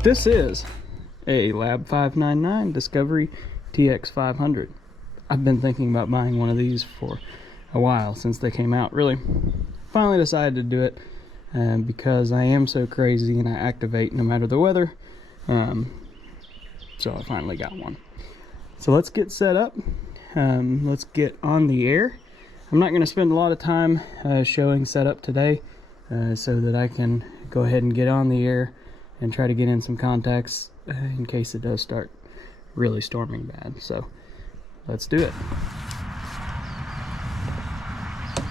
This is a Lab599 Discovery TX-500. I've been thinking about buying one of these for a while since they came out. Really, finally decided to do it because I am so crazy and I activate no matter the weather. So I finally got one. So let's get set up. Let's get on the air. I'm not going to spend a lot of time showing setup today so that I can go ahead and get on the air and try to get in some contacts in case it does start really storming bad. So let's do it.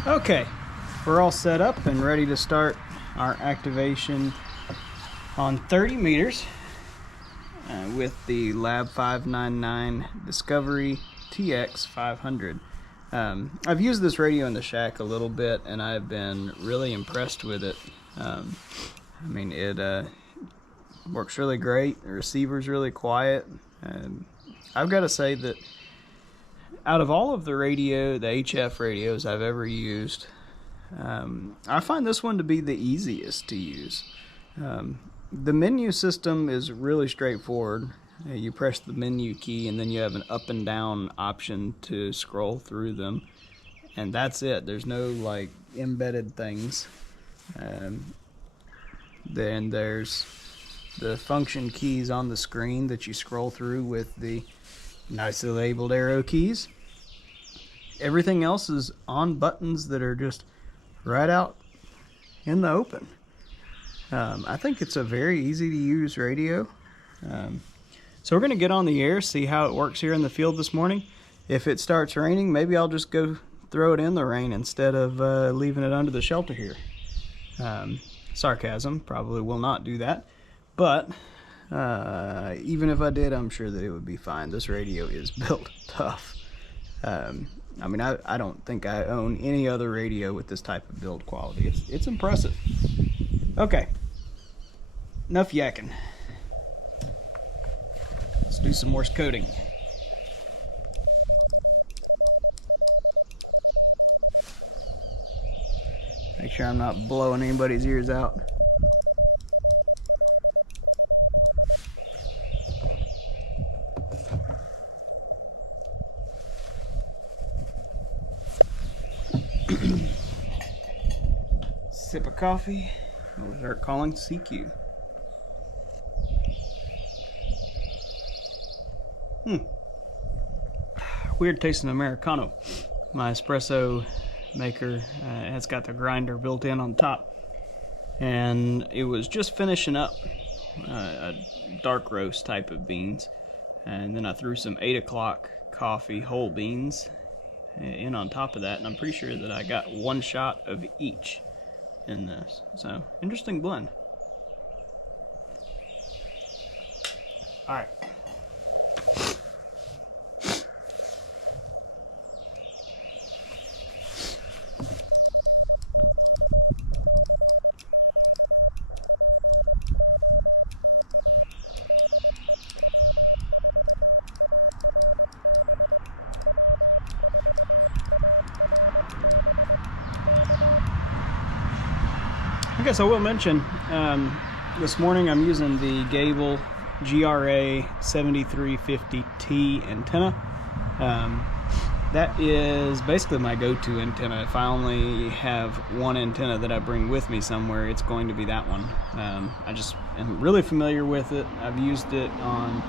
Okay, we're all set up and ready to start our activation on 30 meters with the Lab599 Discovery TX-500. I've used this radio in the shack a little bit and I've been really impressed with it. I mean, it works really great. The receiver's really quiet. I've got to say that out of all of the HF radios I've ever used, I find this one to be the easiest to use. The menu system is really straightforward. You press the menu key and then you have an up and down option to scroll through them, and that's it. There's no like embedded things. Then there's the function keys on the screen that you scroll through with the nicely labeled arrow keys. Everything else is on buttons that are just right out in the open. I think it's a very easy to use radio. So we're going to get on the air, see how it works here in the field this morning. If it starts raining, maybe I'll just go throw it in the rain instead of leaving it under the shelter here. Sarcasm, probably will not do that. But even if I did, I'm sure that it would be fine. This radio is built tough. I mean, I don't think I own any other radio with this type of build quality. It's impressive. Okay, enough yakking. Let's do some Morse coding. Make sure I'm not blowing anybody's ears out. Sip of coffee. We'll start calling CQ. Weird tasting Americano. My espresso maker has got the grinder built in on top, and it was just finishing up a dark roast type of beans, and then I threw some 8 o'clock coffee whole beans in on top of that, and I'm pretty sure that I got one shot of each in this. So interesting blend. All right. I guess I will mention, this morning I'm using the Gabil GRA 7350T antenna. That is basically my go-to antenna. If I only have one antenna that I bring with me somewhere, it's going to be that one. I just am really familiar with it. I've used it on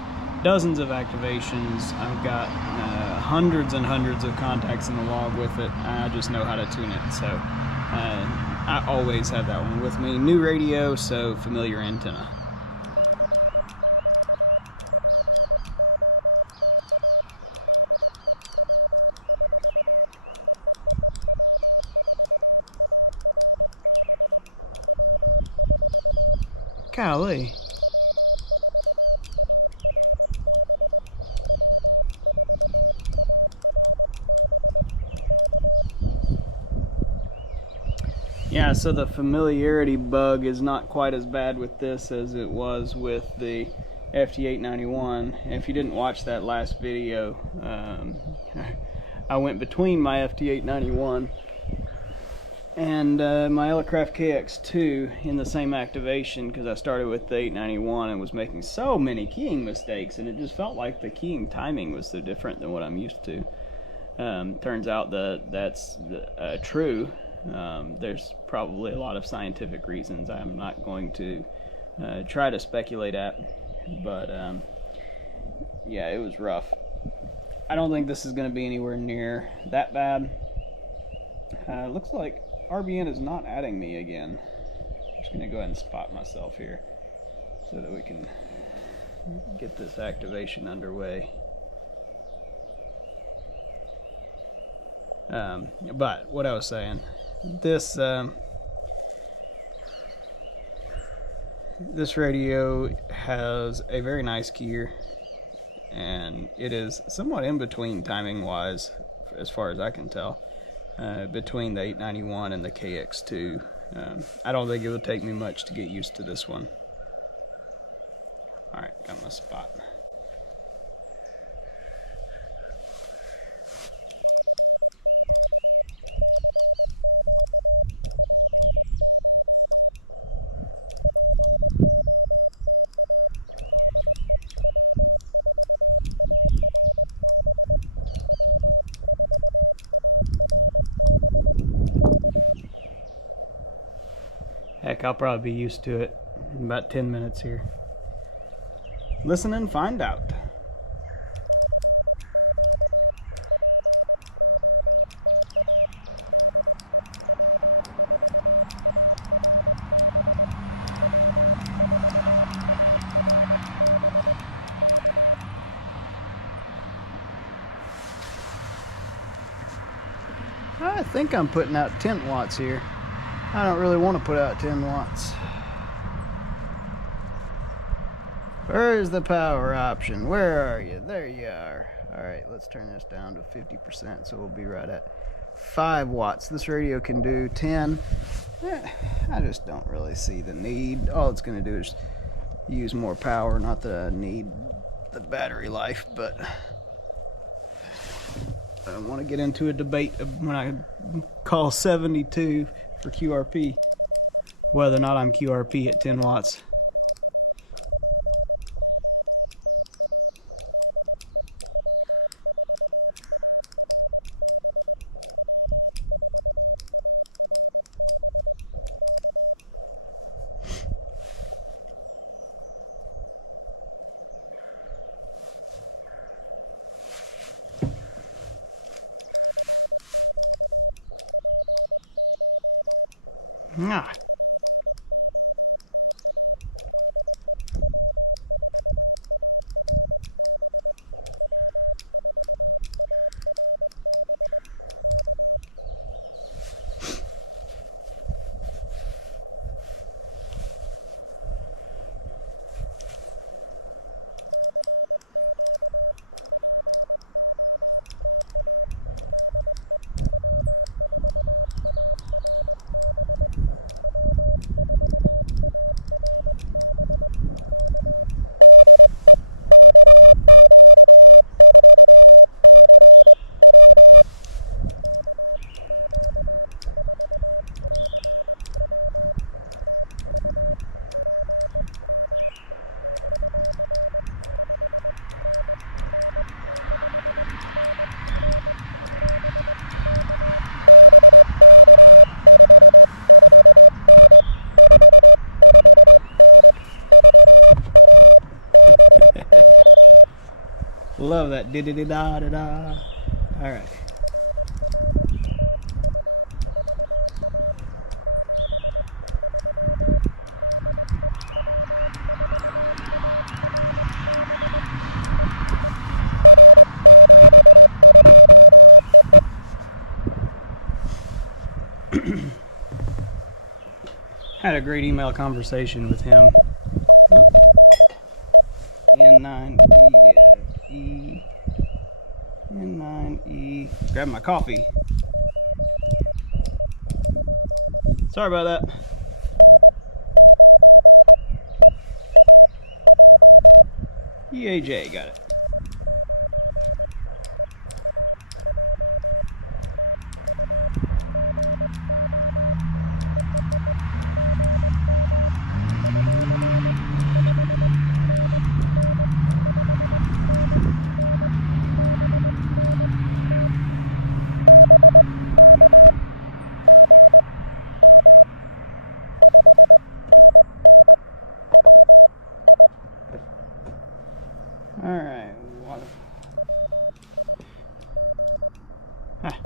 dozens of activations. I've got hundreds and hundreds of contacts in the log with it. I just know how to tune it. So I always have that one with me. New radio, so familiar antenna. Golly. Yeah, so the familiarity bug is not quite as bad with this as it was with the FT891. If you didn't watch that last video, I went between my FT891 and my Elecraft KX2 in the same activation, because I started with the 891 and was making so many keying mistakes, and it just felt like the keying timing was so different than what I'm used to. Turns out that's true. There's probably a lot of scientific reasons I'm not going to try to speculate at, but yeah, it was rough. I don't think this is going to be anywhere near that bad. Looks like RBN is not adding me again. I'm just going to go ahead and spot myself here so that we can get this activation underway. But what I was saying, this radio has a very nice keyer, and it is somewhat in between timing wise, as far as I can tell, between the 891 and the KX2. I don't think it would take me much to get used to this one. Alright, got my spot. Heck, I'll probably be used to it in about 10 minutes here. Listen and find out. I think I'm putting out 10 watts here. I don't really want to put out 10 watts. Where is the power option? Where are you? There you are. Alright, let's turn this down to 50%, so we'll be right at 5 watts. This radio can do 10. I just don't really see the need. All it's going to do is use more power. Not that I need the battery life, but I don't want to get into a debate when I call 72 for QRP, whether or not I'm QRP at 10 watts. Ah. Love that da-da-da-da-da. All right. Had a great email conversation with him. N9E. Grab my coffee. Sorry about that. EAJ, got it. Alright, water. Ah.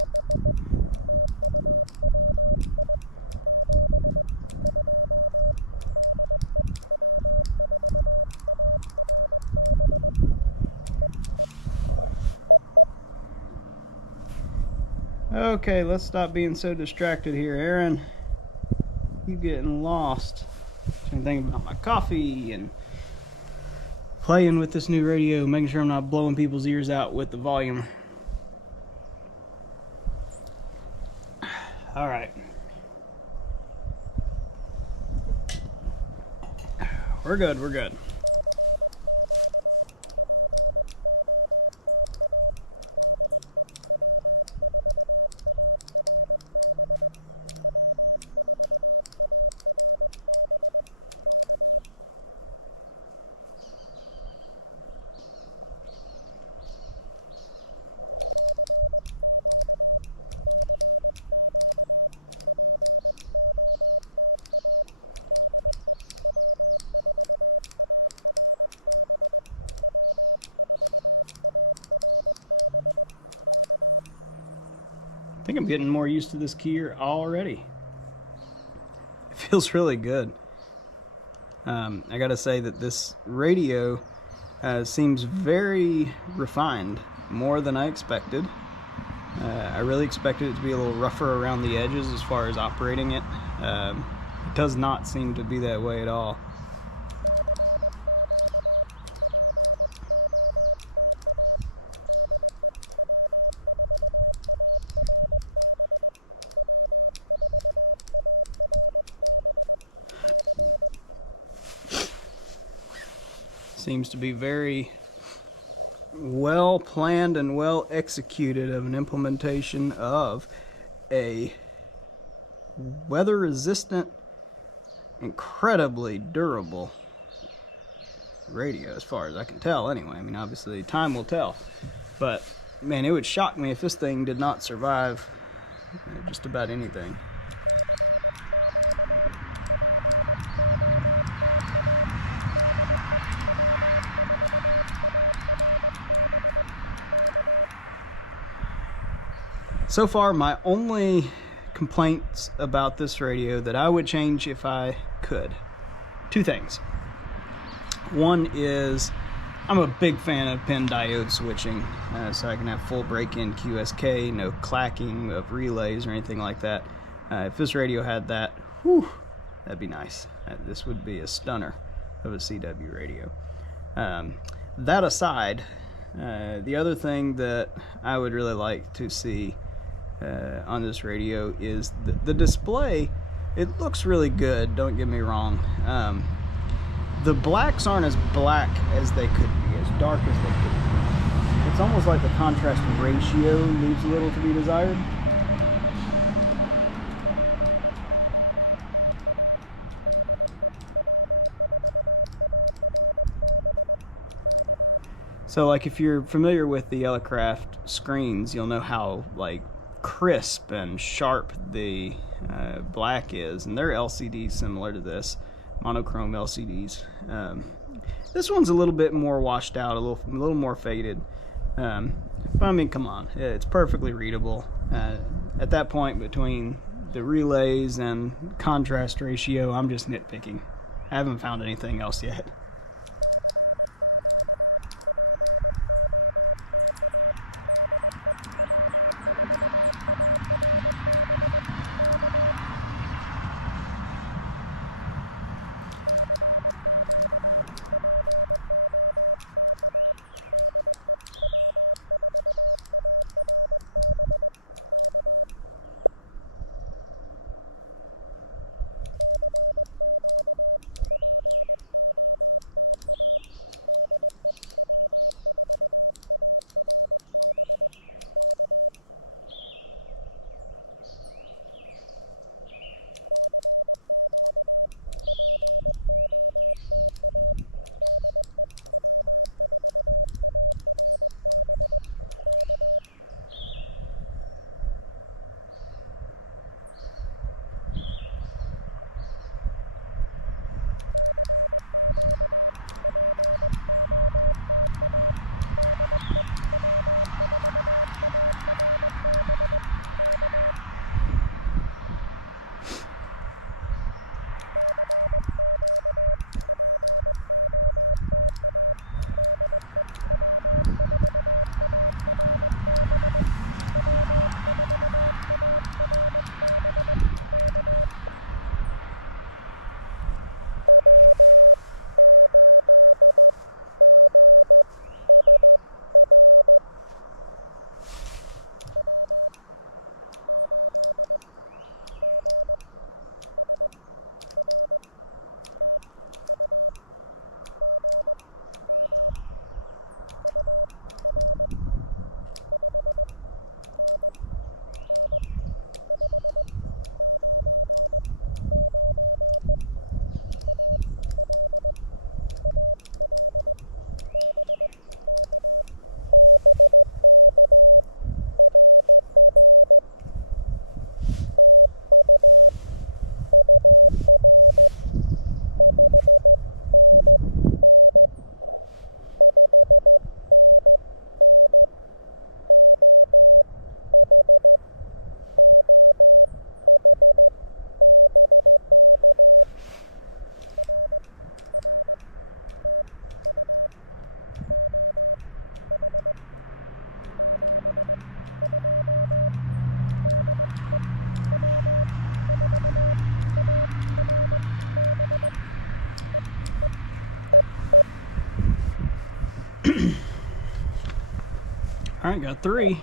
Okay, let's stop being so distracted here, Aaron. You getting lost. Trying to think about my coffee and playing with this new radio, making sure I'm not blowing people's ears out with the volume. All right. We're good, we're good. I think I'm getting more used to this keyer already. It feels really good. I gotta say that this radio seems very refined, more than I expected. I really expected it to be a little rougher around the edges as far as operating it. It does not seem to be that way at all. Seems to be very well planned and well executed of an implementation of a weather resistant, incredibly durable radio, as far as I can tell anyway. I mean, obviously time will tell, but man, it would shock me if this thing did not survive just about anything. So far, my only complaints about this radio that I would change if I could. Two things. One is I'm a big fan of pin diode switching, so I can have full break-in QSK, no clacking of relays or anything like that. If this radio had that, whew, that'd be nice. This would be a stunner of a CW radio. That aside, the other thing that I would really like to see on this radio is the display. It looks really good, don't get me wrong. The blacks aren't as black as they could be, as dark as they could be. It's almost like the contrast ratio leaves a little to be desired. So like if you're familiar with the Elecraft screens, you'll know how like crisp and sharp the black is, and they're LCDs similar to this, monochrome LCDs. This one's a little bit more washed out, a little more faded, but I mean, come on, it's perfectly readable. At that point between the relays and contrast ratio, I'm just nitpicking. I haven't found anything else yet. All right, got 3.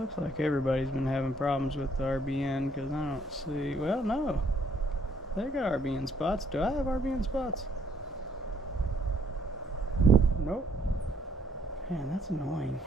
Looks like everybody's been having problems with the RBN because I don't see. Well, no. They got RBN spots. Do I have RBN spots? Nope. Man, that's annoying.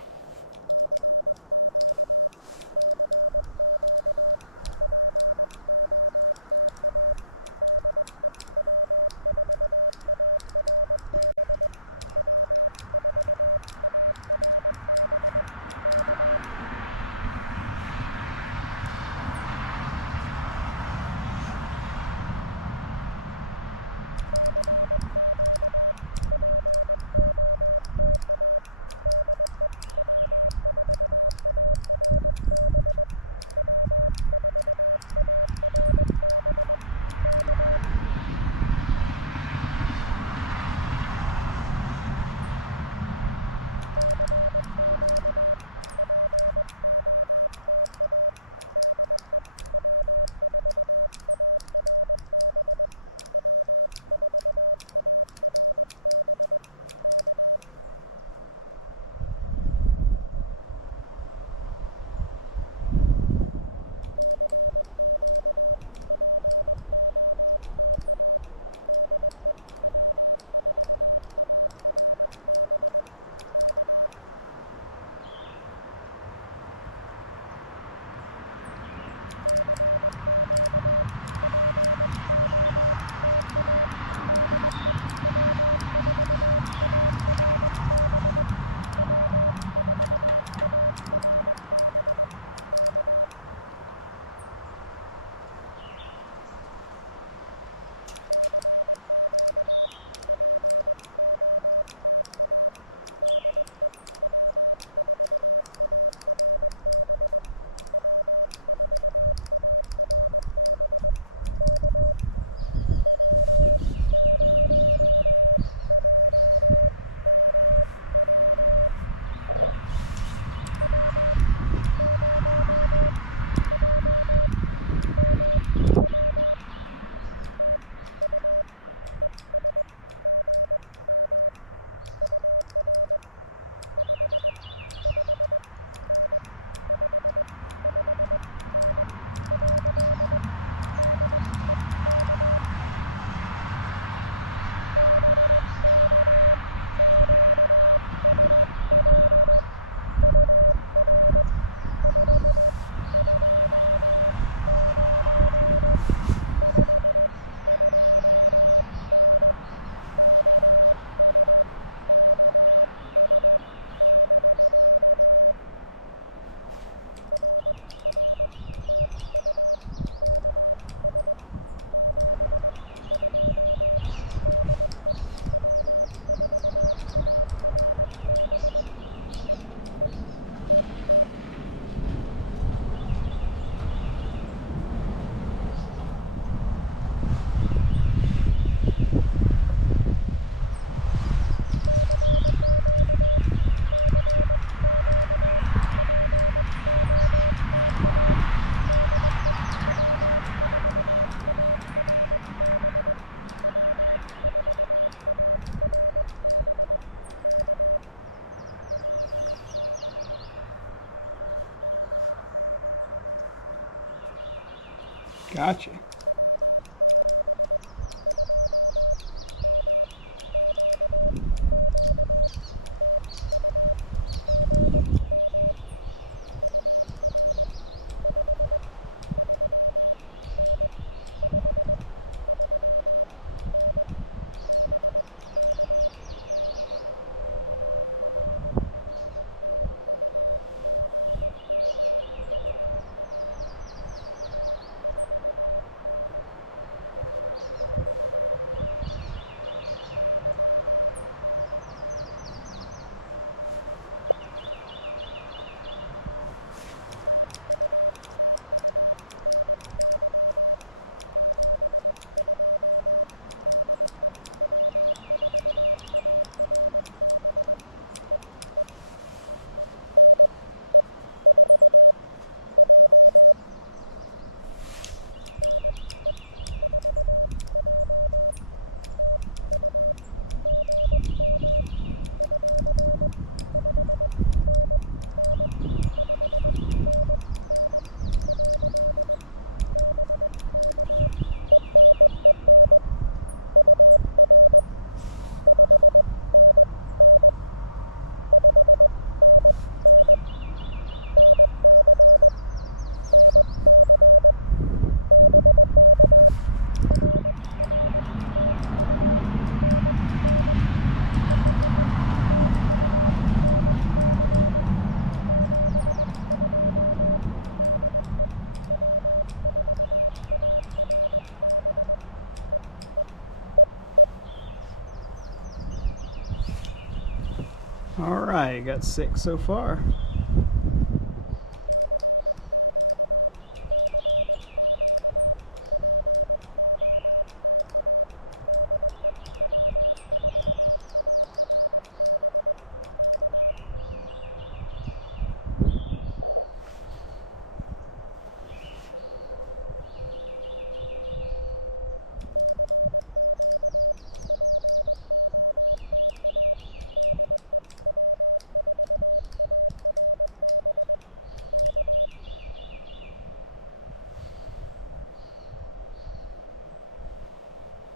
Gotcha. Alright, got 6 so far.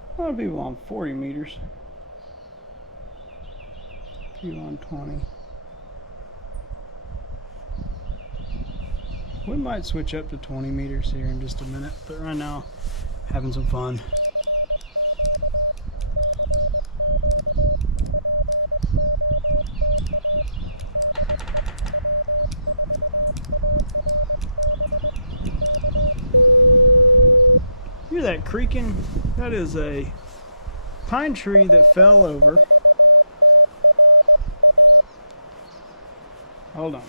A lot of people on 40 meters. A few on 20. We might switch up to 20 meters here in just a minute, but right now, having some fun. Hear that creaking? That is a pine tree that fell over. Hold on.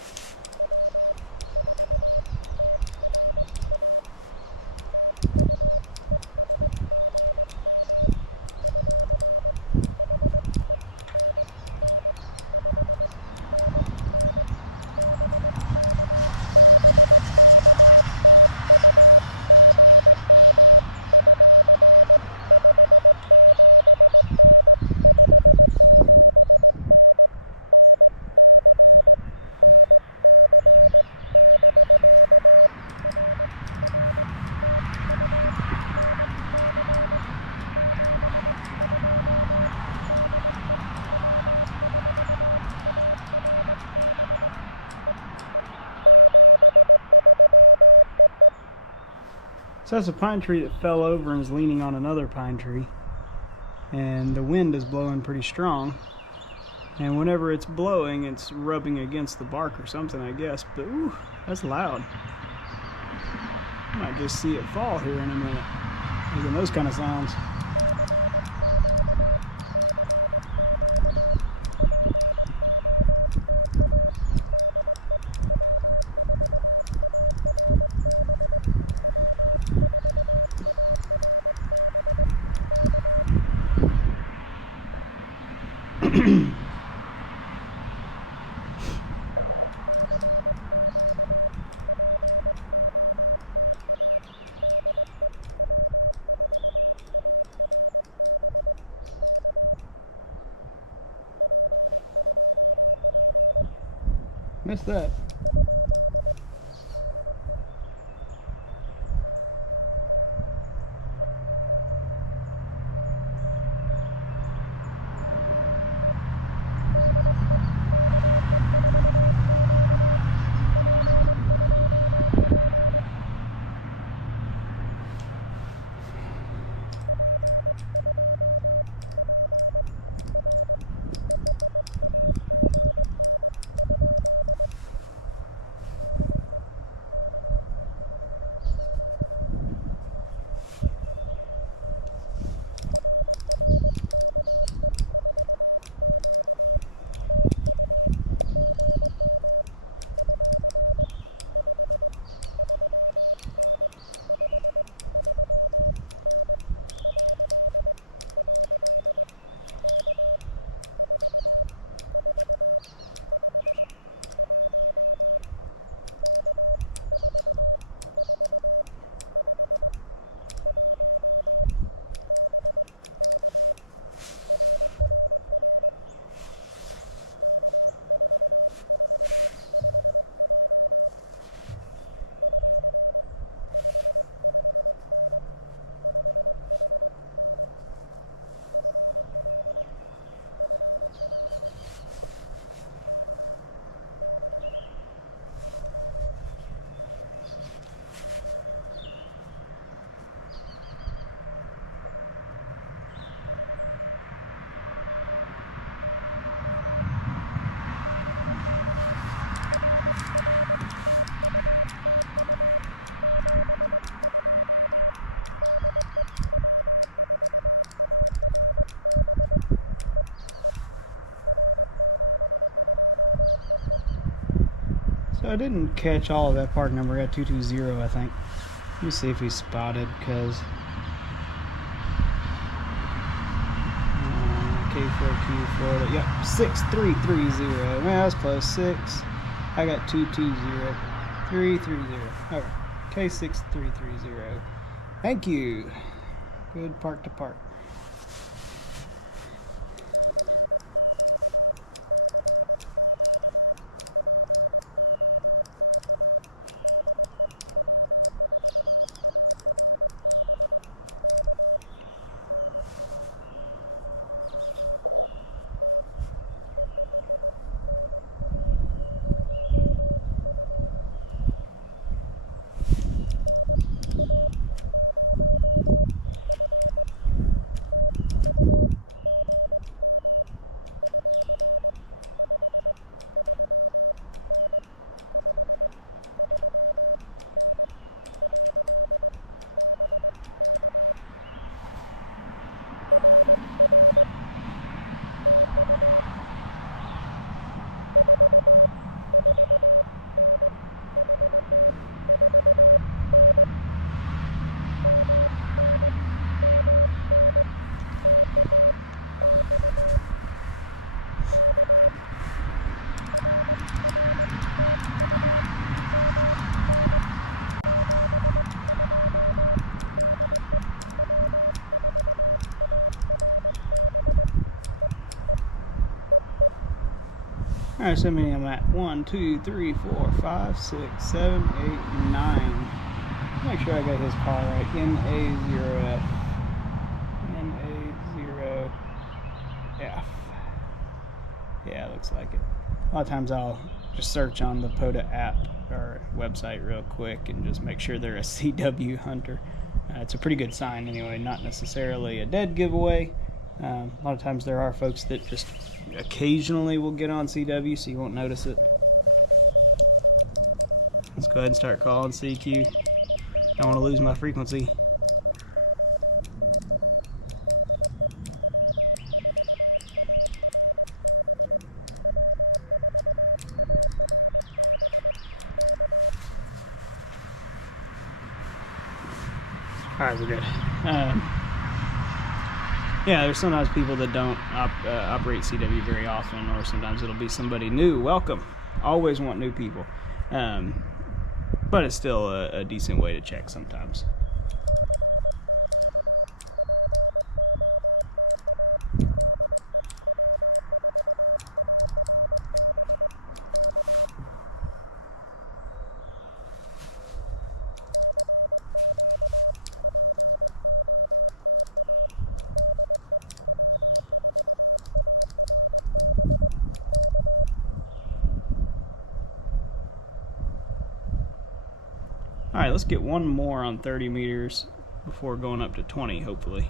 So that's a pine tree that fell over and is leaning on another pine tree. And the wind is blowing pretty strong. And whenever it's blowing, it's rubbing against the bark or something, I guess. But ooh, that's loud. I might just see it fall here in a minute. Making those kind of sounds. Missed that. I didn't catch all of that park number. I got 220, I think. Let me see if he's spotted, because K-4451, Florida. Yep, 6330. Man, that was close. 6. I got 220. 330. Okay, K6330. Thank you. Good park to park. Alright, so many I'm at 1, 2, 3, 4, 5, 6, 7, 8, 9. Make sure I got his call right. NA0F. NA0F. Yeah, looks like it. A lot of times I'll just search on the POTA app or website real quick and just make sure they're a CW hunter. It's a pretty good sign anyway, not necessarily a dead giveaway. A lot of times there are folks that just occasionally will get on CW, so you won't notice it. Let's go ahead and start calling CQ. Don't want to lose my frequency. Alright, we're good. Yeah, there's sometimes people that don't operate CW very often, or sometimes it'll be somebody new. Welcome. Always want new people. But it's still a decent way to check sometimes. Alright, let's get one more on 30 meters before going up to 20, hopefully.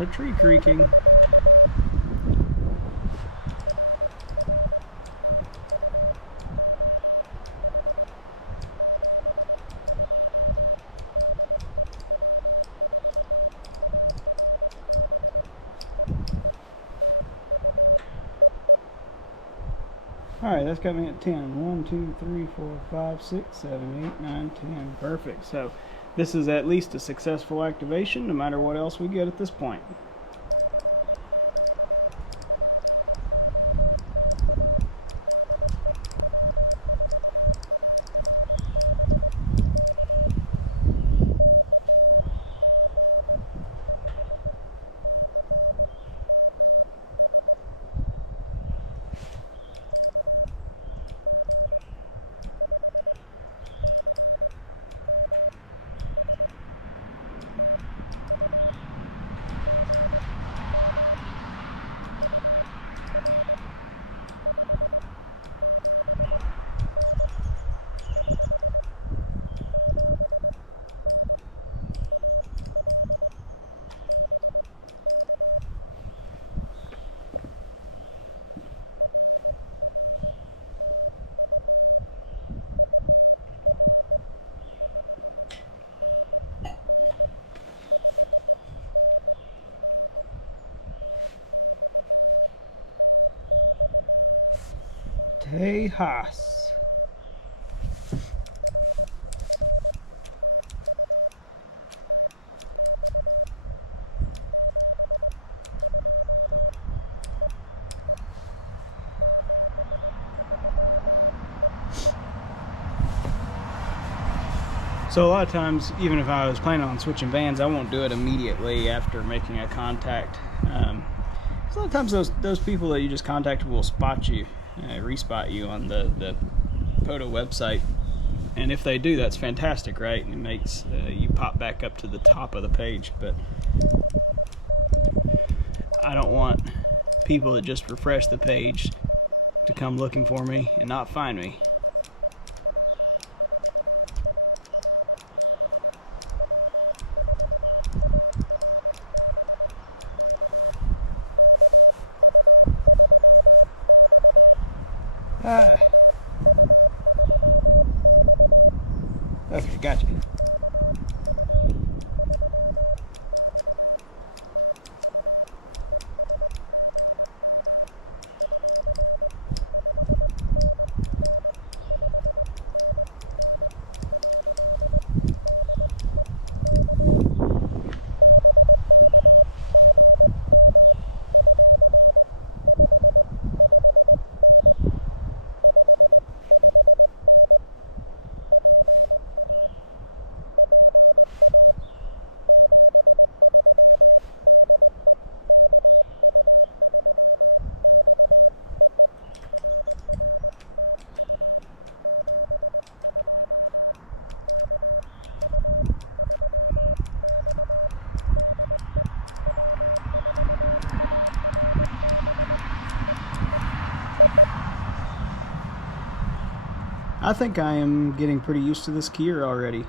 A tree creaking. Alright, that's got me at 10. 1, 2, 3, 4, 5, 6, 7, 8, 9, 10. Perfect. So this is at least a successful activation, no matter what else we get at this point. Tejas. So a lot of times, even if I was planning on switching bands, I won't do it immediately after making a contact. A lot of times those people that you just contacted will spot you, respot you on the POTA website, and if they do, that's fantastic, right? It makes you pop back up to the top of the page. But I don't want people that just refresh the page to come looking for me and not find me. Okay, gotcha. I think I am getting pretty used to this keyer already.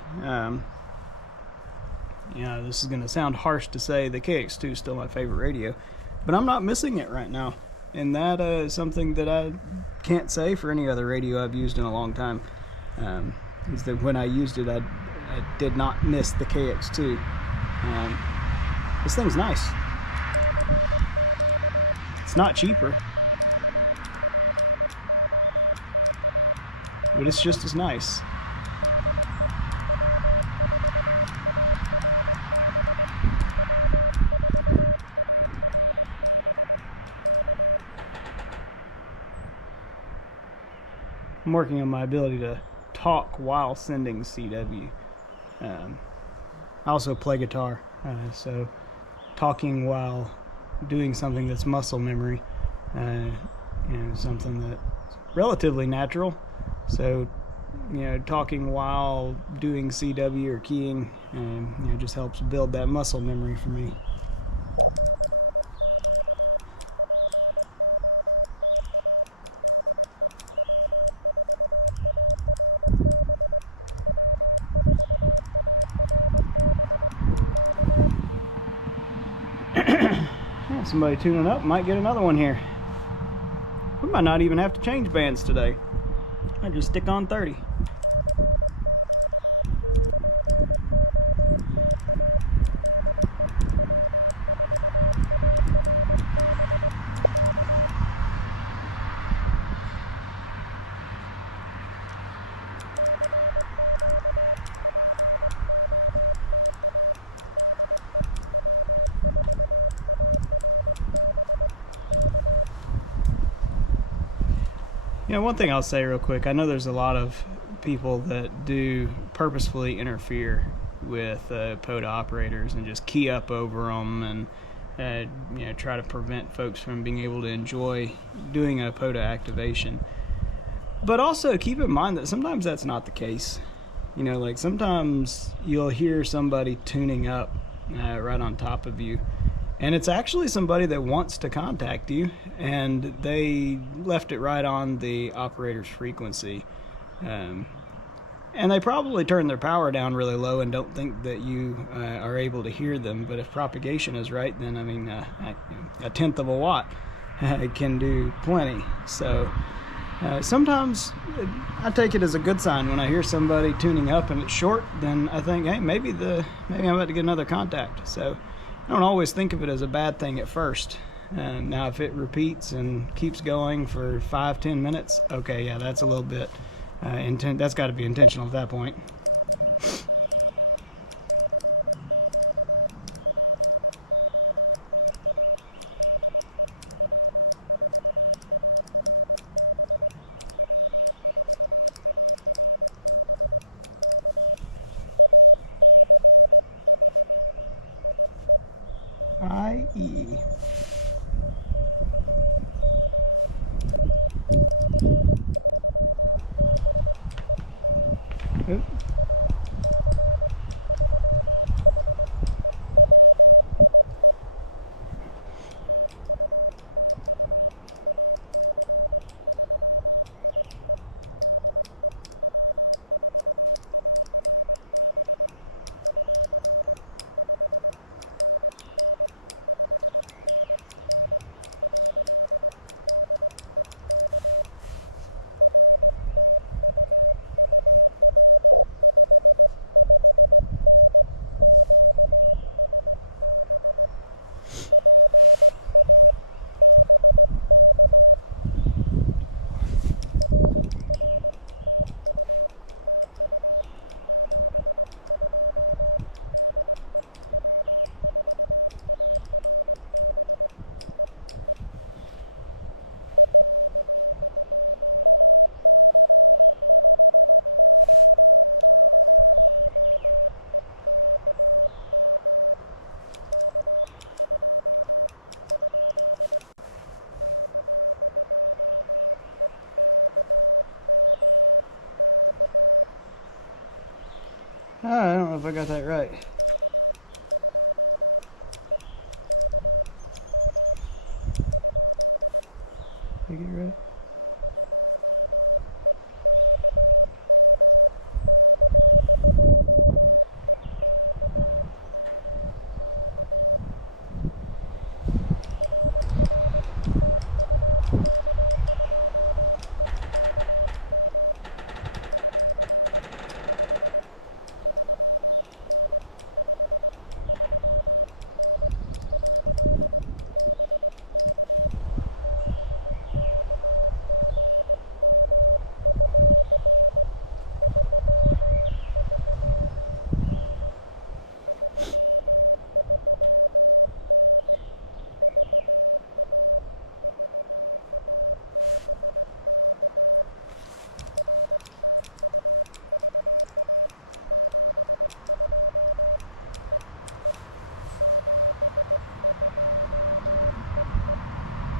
You know, this is going to sound harsh to say the KX2 is still my favorite radio, but I'm not missing it right now. And that is something that I can't say for any other radio I've used in a long time. Is that when I used it, I did not miss the KX2. This thing's nice. It's not cheaper, but it's just as nice. I'm working on my ability to talk while sending CW. I also play guitar, so talking while doing something that's muscle memory, you know, something that's relatively natural. So, you know, talking while doing CW or keying, you know, just helps build that muscle memory for me. somebody tuning up, might get another one here. We might not even have to change bands today. I just stick on 30. You know, one thing I'll say real quick, I know there's a lot of people that do purposefully interfere with POTA operators and just key up over them and you know, try to prevent folks from being able to enjoy doing a POTA activation. But also keep in mind that sometimes that's not the case. You know, like sometimes you'll hear somebody tuning up right on top of you, and it's actually somebody that wants to contact you, and they left it right on the operator's frequency. And they probably turn their power down really low and don't think that you are able to hear them. But if propagation is right, then I mean, a tenth of a watt can do plenty. So sometimes I take it as a good sign when I hear somebody tuning up and it's short. Then I think, hey, maybe I'm about to get another contact. So I don't always think of it as a bad thing at first. Now, if it repeats and keeps going for 5-10 minutes, okay, yeah, that's a little bit that's got to be intentional at that point. IE. Oop. I don't know if I got that right. Did I get it right?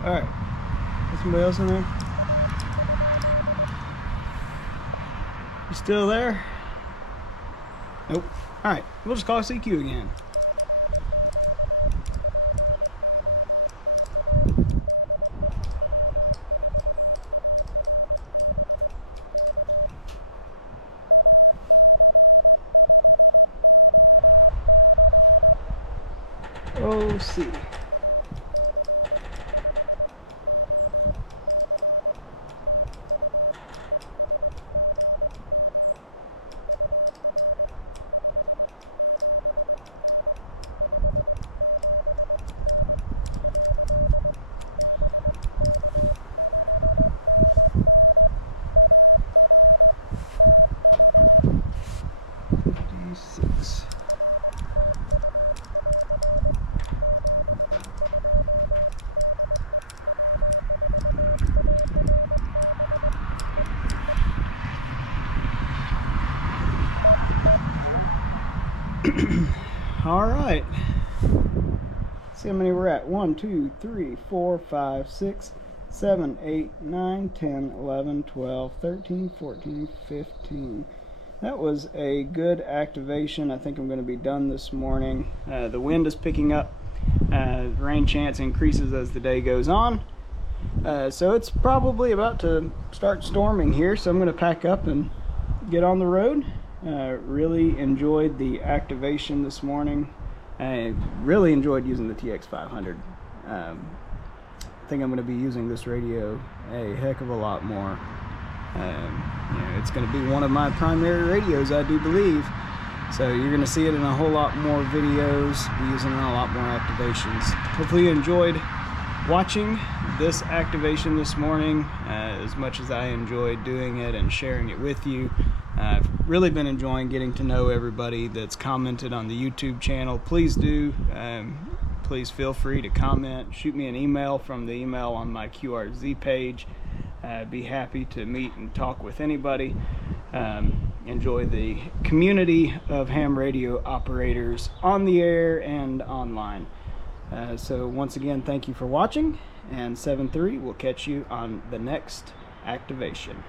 Alright. Is somebody else in there? You still there? Nope. Alright, we'll just call CQ again. OC. All right. See how many we're at. 1, 2, 3, 4, 5, 6, 7, 8, 9, 10, 11, 12, 13, 14, 15. That was a good activation. I think I'm going to be done this morning. The wind is picking up. Rain chance increases as the day goes on. So it's probably about to start storming here, so I'm going to pack up and get on the road. Really enjoyed the activation this morning. I really enjoyed using the TX-500. I think I'm going to be using this radio a heck of a lot more. It's going to be one of my primary radios, I do believe. So you're going to see it in a whole lot more videos, be using it in a lot more activations. Hopefully you enjoyed watching this activation this morning as much as I enjoyed doing it and sharing it with you. I've really been enjoying getting to know everybody that's commented on the YouTube channel. Please do. Please feel free to comment. Shoot me an email from the email on my QRZ page. Be happy to meet and talk with anybody. Enjoy the community of ham radio operators on the air and online. So once again, thank you for watching, and 7-3 will catch you on the next activation.